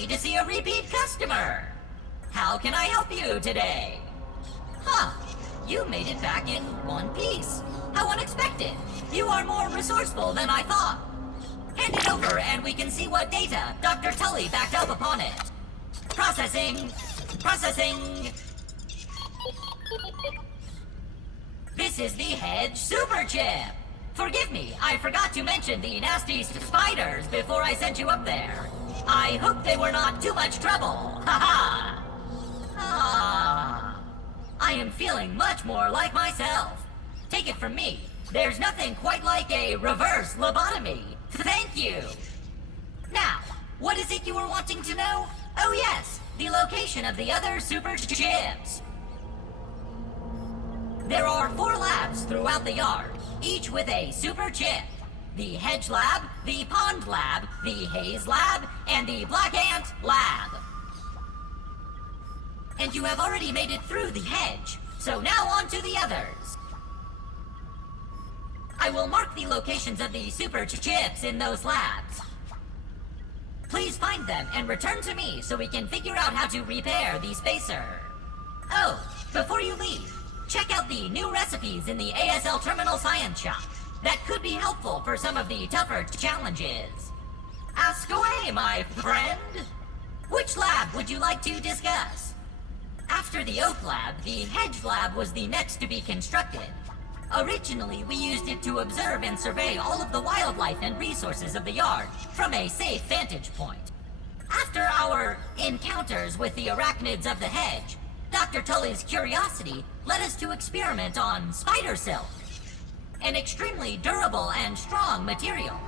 happy to see a repeat customer. How can I help you today? Huh, you made it back in one piece. How unexpected. You are more resourceful than I thought. Hand it over and we can see what data Dr. Tully backed up upon it. Processing. Processing. This is the Hedge superchip. Forgive me, I forgot to mention the nasty spiders before I sent you up there. I hope they were not too much trouble. Ha ha! I am feeling much more like myself. Take it from me, there's nothing quite like a reverse lobotomy. Thank you. Now, what is it you were wanting to know? Oh yes, the location of the other super chips. There are 4 labs throughout the yard, each with a super chip. The Hedge Lab, the Pond Lab, the Haze Lab, and the Black Ant Lab. And you have already made it through the hedge, so now on to the others. I will mark the locations of the super chips in those labs. Please find them and return to me so we can figure out how to repair the spacer. Oh, before you leave, check out the new recipes in the ASL Terminal Science Shop. That could be helpful for some of the tougher challenges. Ask away, my friend. Which lab would you like to discuss? After the Oak Lab, the Hedge Lab was the next to be constructed. Originally, we used it to observe and survey all of the wildlife and resources of the yard from a safe vantage point. After our encounters with the arachnids of the hedge, Dr. Tully's curiosity led us to experiment on spider silk, an extremely durable and strong material.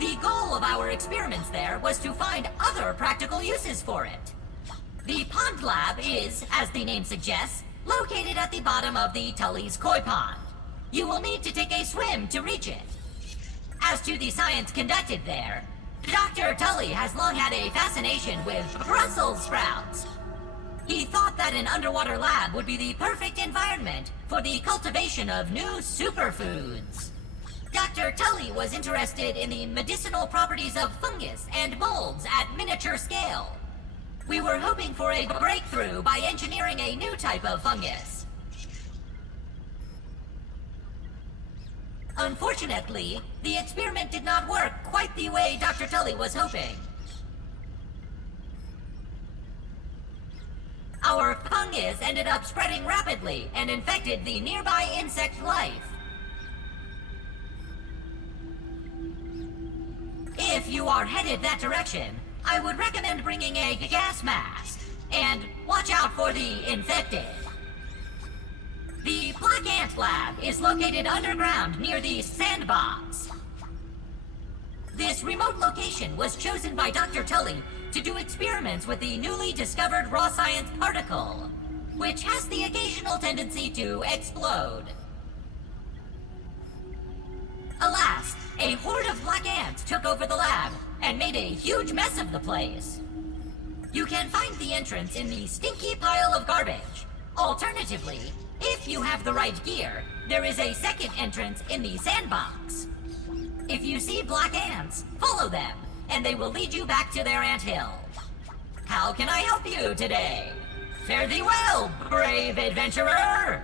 The goal of our experiments there was to find other practical uses for it. The Pond Lab is, as the name suggests, located at the bottom of the Tully's koi pond. You will need to take a swim to reach it. As to the science conducted there, Dr. Tully has long had a fascination with Brussels sprouts. He thought that an underwater lab would be the perfect environment for the cultivation of new superfoods. Dr. Tully was interested in the medicinal properties of fungus and molds at miniature scale. We were hoping for a breakthrough by engineering a new type of fungus. Unfortunately, the experiment did not work quite the way Dr. Tully was hoping. Our fungus ended up spreading rapidly and infected the nearby insect life. If you are headed that direction, I would recommend bringing a gas mask, and watch out for the infected. The Black Ant Lab is located underground near the sandbox. This remote location was chosen by Dr. Tully to do experiments with the newly discovered raw science particle, which has the occasional tendency to explode. Alas, a horde of black ants took over the lab and made a huge mess of the place. You can find the entrance in the stinky pile of garbage. Alternatively, if you have the right gear, there is a second entrance in the sandbox. If you see black ants, follow them, and they will lead you back to their anthill. How can I help you today? Fare thee well, brave adventurer!